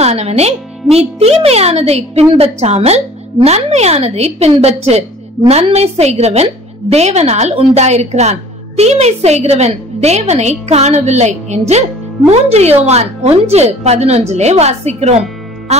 பிரியமானவனே, நீ தீமையானதை பின்பற்றாமல் நன்மையானதை பின்பற்று. நன்மை செய்கிறவன் தேவனால் உண்டாயிருக்கிறான், தீமை செய்கிறவன் தேவனை காணவில்லை என்று 3 யோவான் 1:11 வாசிக்கிறோம்.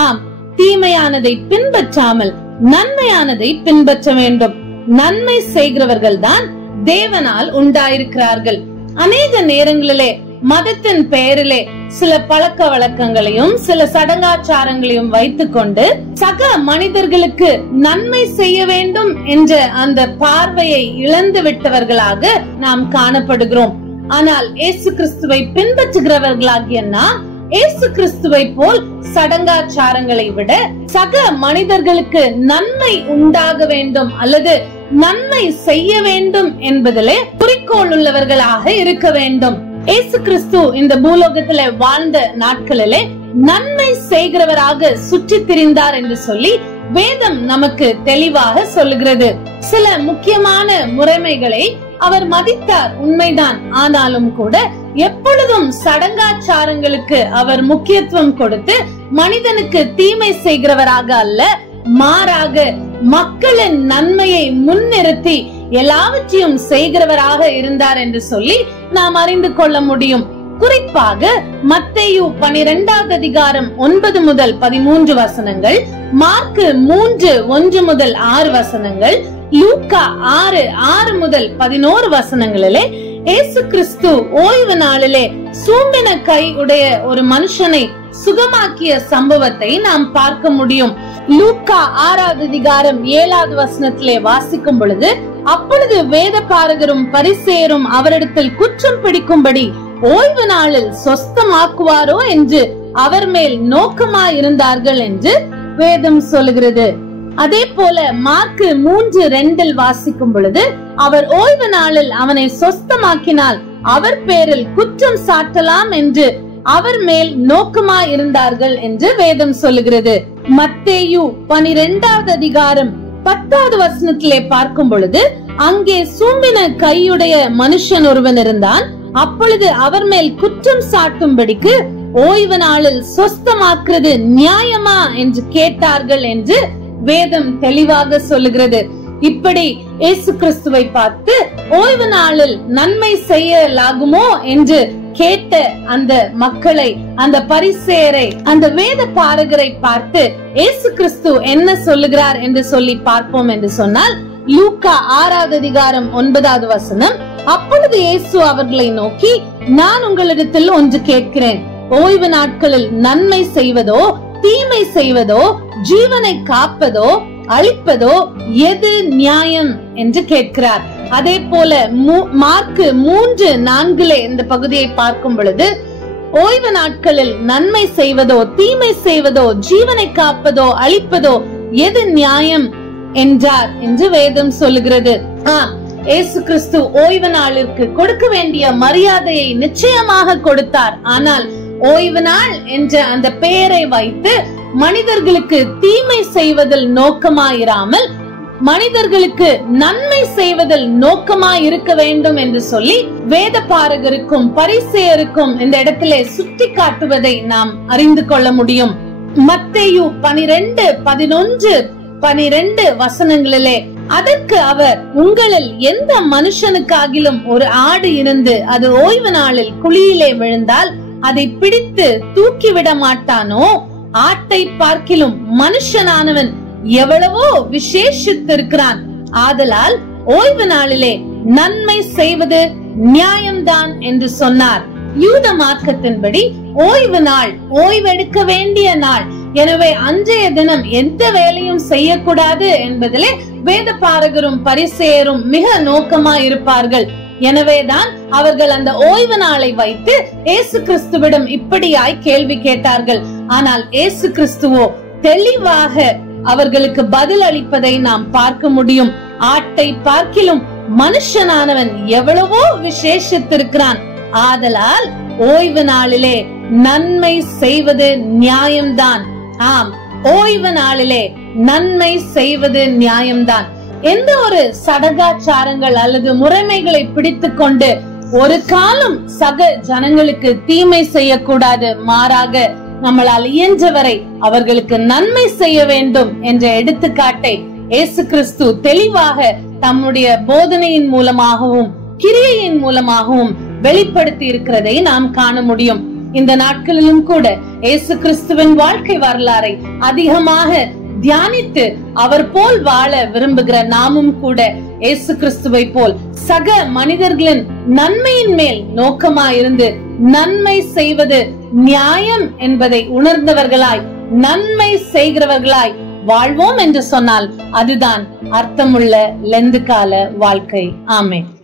ஆம், தீமையானதை பின்பற்றாமல் நன்மையானதை பின்பற்ற வேண்டும். நன்மை செய்கிறவர்கள் தான் தேவனால் உண்டாயிருக்கிறார்கள். அநேக நேரங்களிலே மதத்தின் பெயரிலே சில பழக்க வழக்கங்களையும் சில சடங்காச்சாரங்களையும் வைத்துக் கொண்டு சக மனிதர்களுக்கு நன்மை செய்ய வேண்டும் என்ற அந்த பார்வையை இழந்து விட்டவர்களாக நாம் காணப்படுகிறோம். ஆனால் இயேசு கிறிஸ்துவை பின்பற்றுகிறவர்களாகிய நாம் இயேசு கிறிஸ்துவை போல் சடங்காச்சாரங்களை விட சக மனிதர்களுக்கு நன்மை உண்டாக வேண்டும் அல்லது நன்மை செய்ய வேண்டும் என்பதிலே குறிக்கோள் உள்ளவர்களாக இருக்க வேண்டும். இயேசு கிறிஸ்து இந்த பூலோகத்திலே வாழ்ந்த நாட்களிலே நன்மை செய்கிறவராக சுற்றி திரிந்தார் என்று சொல்லி வேதம் நமக்கு தெளிவாக சொல்லுகிறது. சில முக்கியமான முறைமைகளை அவர் மதித்தார், உண்மைதான். ஆனாலும் கூட எப்பொழுதும் சடங்காச்சாரங்களுக்கு அவர் முக்கியத்துவம் கொடுத்து மனிதனுக்கு தீமை செய்கிறவராக அல்ல, மாறாக மக்களின் நன்மையை முன்னிறுத்தி எல்லாவற்றையும் செய்கிறவராக இருந்தார் என்று சொல்லி நாம் அறிந்து கொள்ள முடியும். குறிப்பாக மத்தேயு 12வது அதிகாரம் 9 முதல் 13 வசனங்கள், மார்க்கு 3:1-6 வசனங்கள், லூக்கா 6:6 முதல் 11 வசனங்களிலே இயேசு கிறிஸ்து ஓய்வு நாளிலே சூம்பின கை உடைய ஒரு மனுஷனை சுகமாக்கிய சம்பவத்தை நாம் பார்க்க முடியும். லூக்கா 6வது அதிகாரம் 7வது வசனத்திலே வாசிக்கும் பொழுது, அப்பொழுது வேதபாரகரும் பரிசேயரும் அவரிடத்தில் குற்றம் பிடிக்கும்படி ஓய்வு நாளில் சொஸ்தமாக்குவாரோ என்று அவர் மேல் நோக்கமாயிருந்தார்கள் என்று வேதம் சொல்லுகிறது. அதே போல மார்க்கு 3:2 வாசிக்கும் பொழுது, அவர் ஓய்வு நாளில் அவனை சொஸ்தமாக்கினால் அவர் பேரில் குற்றம் சாட்டலாம் என்று அவர் மேல் நோக்கமாயிருந்தார்கள் என்று வேதம் சொல்லுகிறது. மத்தேயு 12வது அதிகாரம் 10வது வசனத்திலே பார்க்கும் பொழுது, அங்கே சூம்பின கையுடைய மனுஷன் ஒருவன் இருந்தான். அப்பொழுது அவர் மேல் குற்றம் சாட்டும்படிக்கு ஓய்வு நாளில் சொஸ்தமாக்குறது நியாயமா என்று கேட்டார்கள் என்று வேதம் தெளிவாக சொல்லுகிறது. இப்படி இயேசு கிறிஸ்துவை பார்த்து ஓய்வு நாளில் நன்மை செய்யலாகுமோ என்று கேட்ட அந்த மக்களை, அந்த பரிசேயரை, அந்த வேத பாரகரை பார்த்து இயேசு கிறிஸ்து என்ன சொல்லுகிறார் என்று சொல்லி பார்ப்போம் என்று சொன்னால், லூக்கா 6வது அதிகாரம் 9வது வசனம், அப்பொழுது இயேசு அவர்களை நோக்கி, நான் உங்களிடத்தில் ஒன்று கேட்கிறேன், ஓய்வு நாட்களில் நன்மை செய்வதோ தீமை செய்வதோ ஜீவனை காப்பதோ அழிப்பதோ எது நியாயம் என்று கேட்கிறார். அதே போல மார்க்கு 3:4 இந்த பகுதியை பார்க்கும் பொழுது, ஓய்வு நாட்களில் நன்மை செய்வதோ தீமை செய்வதோ ஜீவனை காப்பதோ அழிப்பதோ எது நியாயம் என்றார் என்று வேதம் சொல்லுகிறது. இயேசு கிறிஸ்து ஓய்வு நாளிற்கு கொடுக்க வேண்டிய மரியாதையை நிச்சயமாக கொடுத்தார். ஆனால் ஓய்வு நாள் என்ற அந்த பெயரை வைத்து மனிதர்களுக்கு தீமை செய்வதில் நோக்கமாயிராமல் மனிதர்களுக்கு நன்மை செய்வதில் நோக்கமாய் இருக்க வேண்டும் என்று சொல்லி வேத பாரகருக்கும் பரிசேயருக்கும் இந்த இடத்திலே சுட்டி காட்டுவதை நாம் அறிந்து கொள்ள முடியும். மத்தேயு 12:11-12 வசனங்களிலே, அதற்கு அவர், உங்களில் எந்த மனுஷனுக்காகிலும் ஒரு ஆடு இருந்து அது ஓய்வு நாளில் குழியிலே விழுந்தால் அதை பிடித்து தூக்கிவிட மாட்டானோ? ஆட்டை பார்க்கிலும் மனுஷனானவன் எவ்வளவோ விசேஷித்திருக்கிறான். ஆதலால் ஓய்வு நாளிலே நன்மை செய்வது நியாயம்தான் என்று சொன்னார். யூத மார்க்கத்தின்படி ஓய்வு நாள் ஓய்வெடுக்க வேண்டிய நாள். எனவே அன்றைய தினம் எந்த வேலையும் செய்யக்கூடாது என்பதிலே வேத பாரகரும் பரிசேயரும் மிக நோக்கமாய் இருப்பார்கள். எனவேதான் அவர்கள் அந்த ஓய்வு நாளை வைத்து இயேசு கிறிஸ்துவிடம் இப்படியாய் கேள்வி கேட்டார்கள். ஆனால் இயேசு கிறிஸ்துவோ தெளிவாக அவர்களுக்கு பதில் அளிப்பதை நாம் பார்க்க முடியும். ஆட்டை பார்க்கிலும் மனுஷனானவன் எவ்வளவோ விசேஷித்திருக்கிறான். ஆதலால் ஓய்வு நாளிலே நன்மை செய்வது நியாயம்தான். ஆம், ஓய்வு நாளிலே நன்மை செய்வது நியாயம்தான். எந்த ஒரு சடங்காச்சாரங்கள் அல்லது முறைமைகளை பிடித்துக் கொண்டு ஒரு காலம் சக ஜனங்களுக்கு தீமை செய்யக்கூடாது. மாறாக நம்மளால் இயன்றவரை அவர்களுக்கு நன்மை செய்ய வேண்டும் என்ற எடுத்துக்காட்டை இயேசு கிறிஸ்து தெளிவாக தம்முடைய போதனையின் மூலமாகவும் கிரியையின் மூலமாகவும் வெளிப்படுத்தி இருக்கிறதை நாம் காண முடியும். இந்த நாட்களிலும் கூட இயேசு கிறிஸ்துவின் வாழ்க்கை வரலாறை அதிகமாக தியானித்து அவர் போல் வாழ விரும்புகிற நாமும் கூட இயேசு கிறிஸ்துவை போல் சக மனிதர்களின் நன்மையின் மேல் நோக்கமாயிருந்து நன்மை செய்வது நியாயம் என்பதை உணர்ந்தவர்களாய் நன்மை செய்கிறவர்களாய் வாழ்வோம் என்று சொன்னால் அதுதான் அர்த்தமுள்ள லெந்து கால வாழ்க்கை. ஆமென்.